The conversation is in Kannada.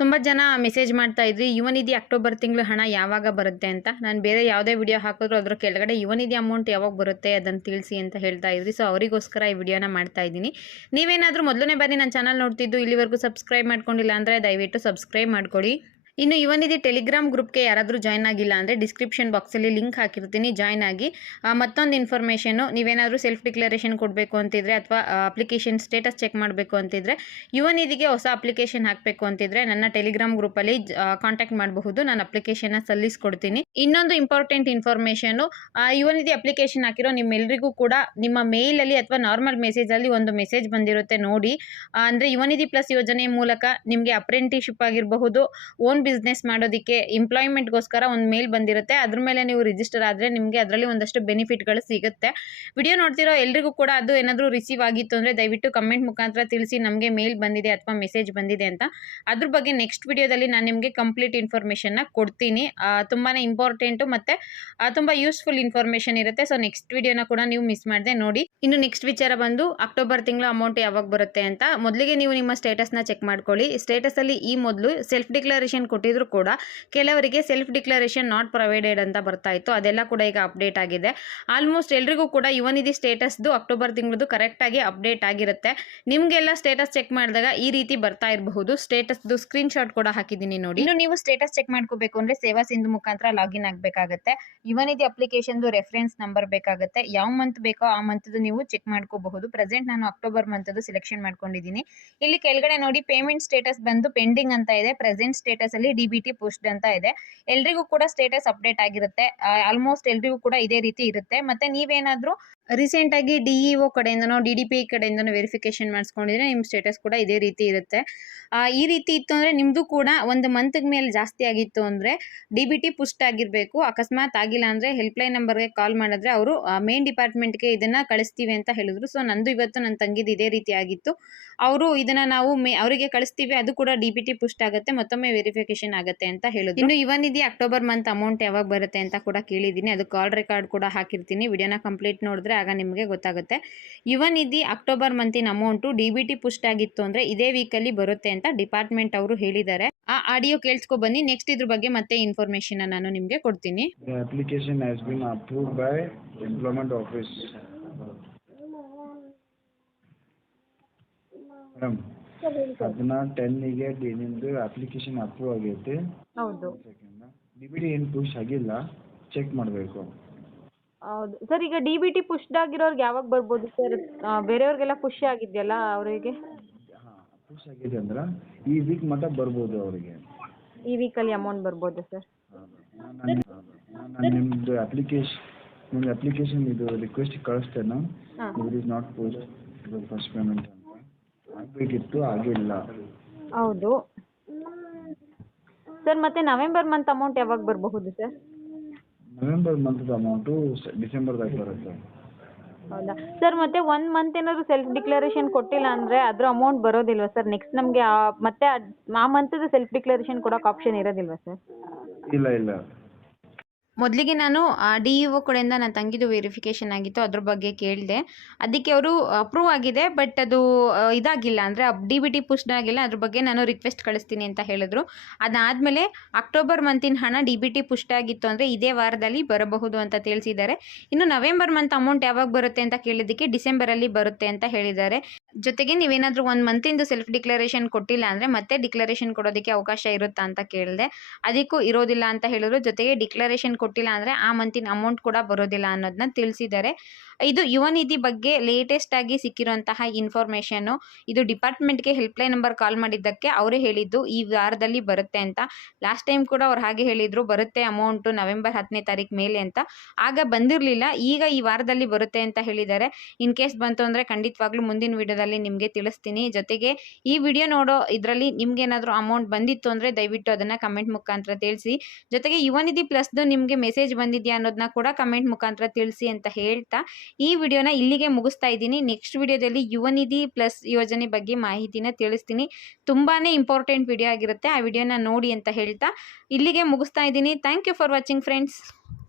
ತುಂಬ ಜನ ಮೆಸೇಜ್ ಮಾಡ್ತಾ ಇದ್ರಿ ಯುವ ನಿಧಿ ಅಕ್ಟೋಬರ್ ತಿಂಗಳು ಹಣ ಯಾವಾಗ ಬರುತ್ತೆ ಅಂತ. ನಾನು ಬೇರೆ ಯಾವುದೇ ವಿಡಿಯೋ ಹಾಕಿದ್ರು ಅದ್ರ ಕೆಳಗಡೆ ಯುವ ನಿಧಿ ಅಮೌಂಟ್ ಯಾವಾಗ ಬರುತ್ತೆ ಅದನ್ನು ತಿಳಿಸಿ ಅಂತ ಹೇಳ್ತಾ ಇದ್ರಿ. ಸೊ ಅವರಿಗೋಸ್ಕರ ಈ ವಿಡಿಯೋನ ಮಾಡ್ತಾ ಇದ್ದೀನಿ. ನೀವೇನಾದರೂ ಮೊದಲನೇ ಬಾರಿ ನನ್ನ ಚಾನಲ್ ನೋಡ್ತಿದ್ದು ಇಲ್ಲಿವರೆಗೂ ಸಬ್ಸ್ಕ್ರೈಬ್ ಮಾಡ್ಕೊಂಡಿಲ್ಲ ಅಂದರೆ ದಯವಿಟ್ಟು ಸಬ್ಸ್ಕ್ರೈಬ್ ಮಾಡ್ಕೊಳ್ಳಿ. ಇನ್ನು ಯುವ ನಿಧಿ ಟೆಲಿಗ್ರಾಮ್ ಗ್ರೂಪ್ಗೆ ಯಾರಾದರೂ ಜಾಯ್ನ್ ಆಗಿಲ್ಲ ಅಂದರೆ ಡಿಸ್ಕ್ರಿಪ್ಷನ್ ಬಾಕ್ಸಲ್ಲಿ ಲಿಂಕ್ ಹಾಕಿರ್ತೀನಿ, ಜಾಯ್ನ್ ಆಗಿ. ಮತ್ತೊಂದು ಇನ್ಫಾರ್ಮೇಷನು, ನೀವೇನಾದರೂ ಸೆಲ್ಫ್ ಡಿಕ್ಲರೇಷನ್ ಕೊಡಬೇಕು ಅಂತಿದ್ರೆ ಅಥವಾ ಅಪ್ಲಿಕೇಶನ್ ಸ್ಟೇಟಸ್ ಚೆಕ್ ಮಾಡಬೇಕು ಅಂತಿದ್ರೆ, ಯುವ ನಿಧಿಗೆ ಹೊಸ ಅಪ್ಲಿಕೇಶನ್ ಹಾಕಬೇಕು ಅಂತಿದ್ರೆ ನನ್ನ ಟೆಲಿಗ್ರಾಮ್ ಗ್ರೂಪಲ್ಲಿ ಕಾಂಟ್ಯಾಕ್ಟ್ ಮಾಡಬಹುದು. ನಾನು ಅಪ್ಲಿಕೇಶನ್ನ ಸಲ್ಲಿಸ್ಕೊಡ್ತೀನಿ. ಇನ್ನೊಂದು ಇಂಪಾರ್ಟೆಂಟ್ ಇನ್ಫಾರ್ಮೇಷನು, ಯುವ ನಿಧಿ ಅಪ್ಲಿಕೇಶನ್ ಹಾಕಿರೋ ನಿಮ್ಮೆಲ್ಲರಿಗೂ ಕೂಡ ನಿಮ್ಮ ಮೇಲಲ್ಲಿ ಅಥವಾ ನಾರ್ಮಲ್ ಮೆಸೇಜಲ್ಲಿ ಒಂದು ಮೆಸೇಜ್ ಬಂದಿರುತ್ತೆ ನೋಡಿ. ಅಂದರೆ ಯುವ ನಿಧಿ ಪ್ಲಸ್ ಯೋಜನೆ ಮೂಲಕ ನಿಮಗೆ ಅಪ್ರೆಂಟಿಶಿಪ್ ಆಗಿರಬಹುದು, ಓನ್ ಬಿಸ್ನೆಸ್ ಮಾಡೋದಕ್ಕೆ ಎಂಪ್ಲಾಯ್ಮೆಂಟ್ಗೋಸ್ಕರ ಒಂದು ಮೇಲ್ ಬಂದಿರುತ್ತೆ. ಅದ್ರ ಮೇಲೆ ನೀವು ರಿಜಿಸ್ಟರ್ ಆದರೆ ನಿಮಗೆ ಅದರಲ್ಲಿ ಒಂದಷ್ಟು ಬೆನಿಫಿಟ್ಗಳು ಸಿಗುತ್ತೆ. ವಿಡಿಯೋ ನೋಡ್ತಿರೋ ಎಲ್ರಿಗೂ ಕೂಡ ಅದು ಏನಾದರೂ ರಿಸೀವ್ ಆಗಿತ್ತು ಅಂದರೆ ದಯವಿಟ್ಟು ಕಮೆಂಟ್ ಮುಖಾಂತರ ತಿಳಿಸಿ ನಮಗೆ ಮೇಲ್ ಬಂದಿದೆ ಅಥವಾ ಮೆಸೇಜ್ ಬಂದಿದೆ ಅಂತ. ಅದ್ರ ಬಗ್ಗೆ ನೆಕ್ಸ್ಟ್ ವಿಡಿಯೋದಲ್ಲಿ ನಾನು ನಿಮಗೆ ಕಂಪ್ಲೀಟ್ ಇನ್ಫಾರ್ಮೇಷನ್ನ ಕೊಡ್ತೀನಿ. ತುಂಬಾ ಇಂಪಾರ್ಟೆಂಟು ಮತ್ತು ತುಂಬ ಯೂಸ್ಫುಲ್ ಇನ್ಫಾರ್ಮೇಷನ್ ಇರುತ್ತೆ. ಸೊ ನೆಕ್ಸ್ಟ್ ವಿಡಿಯೋನ ಕೂಡ ನೀವು ಮಿಸ್ ಮಾಡದೆ ನೋಡಿ. ಇನ್ನು ನೆಕ್ಸ್ಟ್ ವಿಚಾರ ಬಂದು ಅಕ್ಟೋಬರ್ ತಿಂಗಳು ಅಮೌಂಟ್ ಯಾವಾಗ ಬರುತ್ತೆ ಅಂತ. ಮೊದಲಿಗೆ ನೀವು ನಿಮ್ಮ ಸ್ಟೇಟಸ್ನ ಚೆಕ್ ಮಾಡ್ಕೊಳ್ಳಿ. ಸ್ಟೇಟಸಲ್ಲಿ ಈ ಮೊದಲು ಸೆಲ್ಫ್ ಡಿಕ್ಲರೇಷನ್ ಕೊಟ್ಟಿದ್ರು ಕೂಡ ಕೆಲವರಿಗೆ ಸೆಲ್ಫ್ ಡಿಕ್ಲರೇಷನ್ ನಾಟ್ ಪ್ರೊವೈಡೆಡ್ ಅಂತ ಬರ್ತಾ ಇತ್ತು. ಅದೆಲ್ಲ ಕೂಡ ಈಗ ಅಪ್ಡೇಟ್ ಆಗಿದೆ. ಆಲ್ಮೋಸ್ಟ್ ಎಲ್ರಿಗೂ ಕೂಡ ಯುವ ನಿಧಿ ಸ್ಟೇಟಸ್ದು ಅಕ್ಟೋಬರ್ ತಿಂಗಳದು ಕರೆಕ್ಟಾಗಿ ಅಪ್ಡೇಟ್ ಆಗಿರುತ್ತೆ. ನಿಮಗೆಲ್ಲ ಸ್ಟೇಟಸ್ ಚೆಕ್ ಮಾಡಿದಾಗ ಈ ರೀತಿ ಬರ್ತಾ ಇರಬಹುದು. ಸ್ಟೇಟಸ್ದು ಸ್ಕ್ರೀನ್ ಶಾಟ್ ಕೂಡ ಹಾಕಿದ್ದೀನಿ ನೋಡಿ. ಇನ್ನು ನೀವು ಸ್ಟೇಟಸ್ ಚೆಕ್ ಮಾಡ್ಕೋಬೇಕು ಅಂದರೆ ಸೇವಾ ಸಿಂಧು ಮುಖಾಂತರ ಲಾಗಿನ್ ಆಗಬೇಕಾಗುತ್ತೆ. ಯುವ ನಿಧಿ ಅಪ್ಲಿಕೇಶನ್ದು ರೆಫರೆನ್ಸ್ ನಂಬರ್ ಬೇಕಾಗುತ್ತೆ. ಯಾವ ಮಂತ್ ಬೇಕೋ ಆ ಮಂತ್ದು ನೀವು ಚೆಕ್ ಮಾಡ್ಕೋಬಹುದು. ಪ್ರೆಸೆಂಟ್ ನಾನು ಅಕ್ಟೋಬರ್ ಮಂತ್ದು ಸೆಲೆಕ್ಷನ್ ಮಾಡ್ಕೊಂಡಿದ್ದೀನಿ. ಇಲ್ಲಿ ಕೆಳಗಡೆ ನೋಡಿ ಪೇಮೆಂಟ್ ಸ್ಟೇಟಸ್ ಬಂದು ಪೆಂಡಿಂಗ್ ಅಂತ ಇದೆ. ಪ್ರೆಸೆಂಟ್ ಸ್ಟೇಟಸ್ ಅಲ್ಲಿ ಡಿಬಿಟಿ ಪುಷ್ಡ್ ಅಂತ ಇದೆ. ಎಲ್ರಿಗೂ ಕೂಡ ಸ್ಟೇಟಸ್ ಅಪ್ಡೇಟ್ ಆಗಿರುತ್ತೆ. ಆಲ್ಮೋಸ್ಟ್ ಎಲ್ರಿಗೂ ಕೂಡ ಇದೇ ರೀತಿ ಇರುತ್ತೆ. ಮತ್ತೆ ನೀವೇನಾದ್ರೂ ರೀಸೆಂಟ್ ಆಗಿ ಡಿಇಒ ಕಡೆಯಿಂದನೋ ಡಿಡಿಪಿ ಕಡೆಯಿಂದನೋ ವೆರಿಫಿಕೇಶನ್ ಮಾಡಿಸ್ಕೊಂಡಿದ್ರೆ ನಿಮ್ಮ ಸ್ಟೇಟಸ್ ಕೂಡ ಇದೇ ರೀತಿ ಇರುತ್ತೆ. ಈ ರೀತಿ ಇತ್ತು ಅಂದರೆ ನಿಮ್ಮದು ಕೂಡ ಒಂದು ಮಂತ್ಗೆ ಮೇಲೆ ಜಾಸ್ತಿ ಆಗಿತ್ತು ಅಂದರೆ ಡಿಬಿಟಿ ಪುಷ್ಟ್ ಆಗಿರಬೇಕು. ಅಕಸ್ಮಾತ್ ಆಗಿಲ್ಲ ಅಂದರೆ ಹೆಲ್ಪ್ಲೈನ್ ನಂಬರ್ಗೆ ಕಾಲ್ ಮಾಡಿದ್ರೆ ಅವರು ಮೇನ್ ಡಿಪಾರ್ಟ್ಮೆಂಟ್ಗೆ ಇದನ್ನು ಕಳಿಸ್ತೀವಿ ಅಂತ ಹೇಳಿದ್ರು. ಸೊ ನಂದು ಇವತ್ತು ನನ್ನ ತಂಗಿದ್ದು ಇದೇ ರೀತಿ ಆಗಿತ್ತು. ಅವರು ಇದನ್ನು ನಾವು ಅವರಿಗೆ ಕಳಿಸ್ತೀವಿ, ಅದು ಕೂಡ ಡಿಬಿಟಿ ಪುಷ್ಟ್ ಆಗುತ್ತೆ, ಮತ್ತೊಮ್ಮೆ ವೆರಿಫಿಕೇಶನ್ ಆಗುತ್ತೆ ಅಂತ ಹೇಳಿದ್ರು. ಇನ್ನು ಯುವ ನಿಧಿ ಅಕ್ಟೋಬರ್ ಮಂತ್ ಅಮೌಂಟ್ ಯಾವಾಗ ಬರುತ್ತೆ ಅಂತ ಕೂಡ ಕೇಳಿದ್ದೀನಿ. ಅದು ಕಾಲ್ ರೆಕಾರ್ಡ್ ಕೂಡ ಹಾಕಿರ್ತೀನಿ. ವಿಡಿಯೋನ ಕಂಪ್ಲೀಟ್ ನೋಡಿದ್ರೆ ಆಗ ನಿಮಗೆ ಗೊತ್ತಾಗುತ್ತೆ. ಯುವ ನಿಧಿ ಅಕ್ಟೋಬರ್ ಮಂತಿನ ಅಮೌಂಟು ಡಿಬಿಟಿ ಪುಷ್ಟ್ ಆಗಿತ್ತು ಅಂದರೆ ಇದೇ ವೀಕಲ್ಲಿ ಬರುತ್ತೆ ಅಂತ ಡಿಪಾರ್ಟ್ಮೆಂಟ್ ಅವರು ಹೇಳಿದ್ದಾರೆ. ಆ ಆಡಿಯೋ ಕೇಳಿಸ್ಕೊ ಬನ್ನಿ. ನೆಕ್ಸ್ಟ್ ಇದ್ರ ಬಗ್ಗೆ ಮತ್ತೆ ಇನ್ಫಾರ್ಮೇಶನ್ ನಾನು ನಿಮಗೆ ಕೊಡ್ತೀನಿ. Application has been approved by employment office. Madam 10-10ಗೆ ನಿಮ್ಮದು ಅಪ್ಲಿಕೇಶನ್ ಅಪ್ರೂವ್ ಆಗೈತೆ. ಹೌದು, ಡಿಬಿಟಿ ಏನು ಪುಷ್ ಆಗಿಲ್ಲ, ಚೆಕ್ ಮಾಡಬೇಕು. ಹೌದು ಸರ್. ಈಗ ಡಿಬಿಟಿ ಪುಷ್ಡ್ ಆಗಿರೋರ್ಗೆ ಯಾವಾಗ ಬರ್ಬೋದು ಸರ್? ಬೇರೆಯವ್ರಿಗೆಲ್ಲ ಪುಷ್ ಆಗಿದೆಯಲ್ಲ ಅವರಿಗೆ? ಪುಷ್ ಆಗಿದೆ ಅಂದ್ರೆ ಈ ವೀಕ್ ಮಟ್ಟ ಬರ್ಬೋದು ಅವರಿಗೆ. ಈ ವೀಕಲ್ಲಿ ಅಮೌಂಟ್ ಬರ್ಬೋದು ಸರ್. ನಾನು ನಿಮ್ಮದು ಅಪ್ಲಿಕೇಶನ್ ಇದು ರಿಕ್ವೆಸ್ಟ್ ಕಳಿಸ್ತೇನೆ. It is not post first payment ಅಂತ ಆಗಬೇಕಿತ್ತು, ಆಗಿಲ್ಲ. ಹೌದು ಸರ್. ಮತ್ತೆ ನವೆಂಬರ್ ಮಂತ್ ಅಮೌಂಟ್ ಯಾವಾಗ ಬರಬಹುದು ಸರ್? ನವೆಂಬರ್ ಮಂತ್ದು ಅಮೌಂಟು ಡಿಸೆಂಬರ್ದಾಗ ಬರುತ್ತೆ. ಹೌದಾ ಸರ್. ಮತ್ತೆ 1 ಮಂತ್ ಏನಾದ್ರು ಸೆಲ್ಫ್ ಡಿಕ್ಲರೇಷನ್ ಕೊಟ್ಟಿಲ್ಲ ಅಂದರೆ ಅದ್ರ ಅಮೌಂಟ್ ಬರೋದಿಲ್ವಾ ಸರ್? ನೆಕ್ಸ್ಟ್ ನಮಗೆ ಮತ್ತೆ ಆ ಮಂತ್ದು ಸೆಲ್ಫ್ ಡಿಕ್ಲರೇಷನ್ ಕೊಡೋಕೆ ಆಪ್ಷನ್ ಇರೋದಿಲ್ವಾ ಸರ್? ಇಲ್ಲ ಇಲ್ಲ. ಮೊದಲಿಗೆ ನಾನು ಡಿಇಒ ಕಡೆಯಿಂದ ನನ್ನ ತಂಗಿದು ವೆರಿಫಿಕೇಷನ್ ಆಗಿತ್ತು, ಅದ್ರ ಬಗ್ಗೆ ಕೇಳಿದೆ. ಅದಕ್ಕೆ ಅವರು ಅಪ್ರೂವ್ ಆಗಿದೆ, ಬಟ್ ಅದು ಇದಾಗಿಲ್ಲ ಅಂದರೆ ಡಿಬಿಟಿ ಪುಷ್ಡ್ ಆಗಿಲ್ಲ. ಅದ್ರ ಬಗ್ಗೆ ನಾನು ರಿಕ್ವೆಸ್ಟ್ ಕಳಿಸ್ತೀನಿ ಅಂತ ಹೇಳಿದ್ರು. ಅದಾದಮೇಲೆ ಅಕ್ಟೋಬರ್ ಮಂತಿನ ಹಣ ಡಿಬಿಟಿ ಪುಷ್ಡ್ ಆಗಿತ್ತು ಅಂದರೆ ಇದೇ ವಾರದಲ್ಲಿ ಬರಬಹುದು ಅಂತ ತಿಳಿಸಿದ್ದಾರೆ. ಇನ್ನು ನವೆಂಬರ್ ಮಂತ್ ಅಮೌಂಟ್ ಯಾವಾಗ ಬರುತ್ತೆ ಅಂತ ಕೇಳಿದ್ದಕ್ಕೆ ಡಿಸೆಂಬರಲ್ಲಿ ಬರುತ್ತೆ ಅಂತ ಹೇಳಿದ್ದಾರೆ. ಜೊತೆಗೆ ನೀವೇನಾದರೂ 1 ಮಂತಿಂದು ಸೆಲ್ಫ್ ಡಿಕ್ಲರೇಷನ್ ಕೊಟ್ಟಿಲ್ಲ ಅಂದರೆ ಮತ್ತೆ ಡಿಕ್ಲರೇಷನ್ ಕೊಡೋದಕ್ಕೆ ಅವಕಾಶ ಇರುತ್ತಾ ಅಂತ ಕೇಳಿದೆ. ಅದಕ್ಕೂ ಇರೋದಿಲ್ಲ ಅಂತ ಹೇಳಿದ್ರು. ಜೊತೆಗೆ ಡಿಕ್ಲರೇಷನ್ ಕೊಟ್ಟಿಲ್ಲ ಅಂದರೆ ಆ ಮಂತಿನ ಅಮೌಂಟ್ ಕೂಡ ಬರೋದಿಲ್ಲ ಅನ್ನೋದನ್ನ ತಿಳಿಸಿದ್ದಾರೆ. ಇದು ಯುವ ನಿಧಿ ಬಗ್ಗೆ ಲೇಟೆಸ್ಟ್ ಆಗಿ ಸಿಕ್ಕಿರುವಂತಹ ಇನ್ಫಾರ್ಮೇಷನ್ನು. ಇದು ಡಿಪಾರ್ಟ್ಮೆಂಟ್ಗೆ ಹೆಲ್ಪ್ಲೈನ್ ನಂಬರ್ ಕಾಲ್ ಮಾಡಿದ್ದಕ್ಕೆ ಅವರೇ ಹೇಳಿದ್ದು ಈ ವಾರದಲ್ಲಿ ಬರುತ್ತೆ ಅಂತ. ಲಾಸ್ಟ್ ಟೈಮ್ ಕೂಡ ಅವ್ರು ಹಾಗೆ ಹೇಳಿದರು, ಬರುತ್ತೆ ಅಮೌಂಟು ನವೆಂಬರ್ 10ನೇ ತಾರೀಕು ಮೇಲೆ ಅಂತ. ಆಗ ಬಂದಿರಲಿಲ್ಲ, ಈಗ ಈ ವಾರದಲ್ಲಿ ಬರುತ್ತೆ ಅಂತ ಹೇಳಿದ್ದಾರೆ. ಇನ್ ಕೇಸ್ ಬಂತು ಅಂದರೆ ಖಂಡಿತವಾಗ್ಲೂ ಮುಂದಿನ ವಿಡಿಯೋದಲ್ಲಿ ನಿಮಗೆ ತಿಳಿಸ್ತೀನಿ. ಜೊತೆಗೆ ಈ ವಿಡಿಯೋ ನೋಡೋ ಇದರಲ್ಲಿ ನಿಮ್ಗೇನಾದರೂ ಅಮೌಂಟ್ ಬಂದಿತ್ತು ಅಂದರೆ ದಯವಿಟ್ಟು ಅದನ್ನು ಕಮೆಂಟ್ ಮುಖಾಂತರ ತಿಳಿಸಿ. ಜೊತೆಗೆ ಯುವ ನಿಧಿ ಪ್ಲಸ್ದು ನಿಮಗೆ ಮೆಸೇಜ್ ಬಂದಿದೆಯಾ ಅನ್ನೋದನ್ನ ಕೂಡ ಕಮೆಂಟ್ ಮುಖಾಂತರ ತಿಳಿಸಿ ಅಂತ ಹೇಳ್ತಾ ಈ ವಿಡಿಯೋನ ಇಲ್ಲಿಗೆ ಮುಗಿಸ್ತಾ ಇದ್ದೀನಿ. ನೆಕ್ಸ್ಟ್ ವಿಡಿಯೋದಲ್ಲಿ ಯುವ ನಿಧಿ ಪ್ಲಸ್ ಯೋಜನೆ ಬಗ್ಗೆ ಮಾಹಿತಿನ ತಿಳಿಸ್ತೀನಿ. ತುಂಬಾ ಇಂಪಾರ್ಟೆಂಟ್ ವಿಡಿಯೋ ಆಗಿರುತ್ತೆ. ಆ ವಿಡಿಯೋನ ನೋಡಿ ಅಂತ ಹೇಳ್ತಾ ಇಲ್ಲಿಗೆ ಮುಗಿಸ್ತಾ ಇದ್ದೀನಿ. Thank you for watching friends.